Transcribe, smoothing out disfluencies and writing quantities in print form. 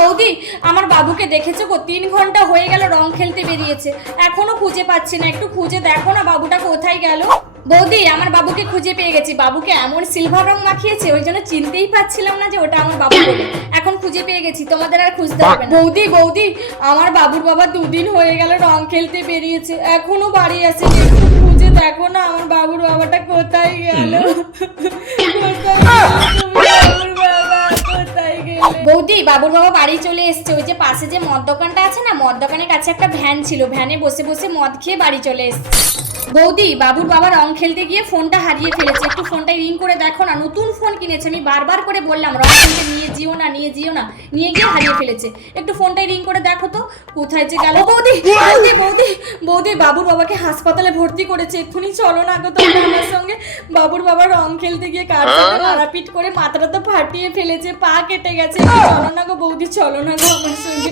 বৌদি আমার বাবুকে দেখেছো গো, 3 ঘন্টা হয়ে গেল রং খেলতে বেরিয়েছে, এখনো খুঁজে পাচ্ছি না, একটু খুঁজে দেখো না বাবুটা কোথায় গেল। বৌদি আমার বাবুকে খুঁজে পেয়ে গেছি, বাবুকে এমন সিলভার রং মাখিয়েছে ওই জন্য চিনতেই পাচ্ছিলাম না যে ওটা আমার বাবু বলে, এখন খুঁজে পেয়ে গেছি, তোমাদের আর খুঁজতে হবে না। বৌদি আমার বাবুর বাবা 2 দিন হয়ে গেল রং খেলতে বেরিয়েছে, এখনো বাড়ি আসেনি, একটু খুঁজে দেখো না আমার বাবুর বাবাটা কোথায় গেল। বৌদি বাবুর বাবা বাড়ি চলে এসছে, ওই যে পাশে যে মদ দোকানটা আছে না, মদ দোকানের কাছে একটা ভ্যান ছিল, ভ্যানে বসে বসে মদ খেয়ে বাড়ি চলে এসছে। বৌদি বাবুর বাবা রং খেলতে গিয়ে ফোনটা হারিয়ে ফেলেছে, একটু ফোনটাই রিং করে দেখো না, নতুন ফোন কিনেছে, আমি বারবার করে বললাম রং খেলতে নিয়ে যেও না, নিয়ে গিয়ে হারিয়ে ফেলেছে, একটু ফোনটাই রিং করে দেখো তো কোথায় যে গেল। বৌদি বাবুর বাবাকে হাসপাতালে ভর্তি করেছে, এক্ষুনি চলো না গো তোমরা আমার সঙ্গে। বাবুর বাবা রং খেলতে গিয়ে কার সাথে মারাপিট করে মাথাটা তো ফাটিয়ে ফেলেছে, পা কেটে গেছে, চলো না গো বৌদি, চলো না গো আমার সঙ্গে।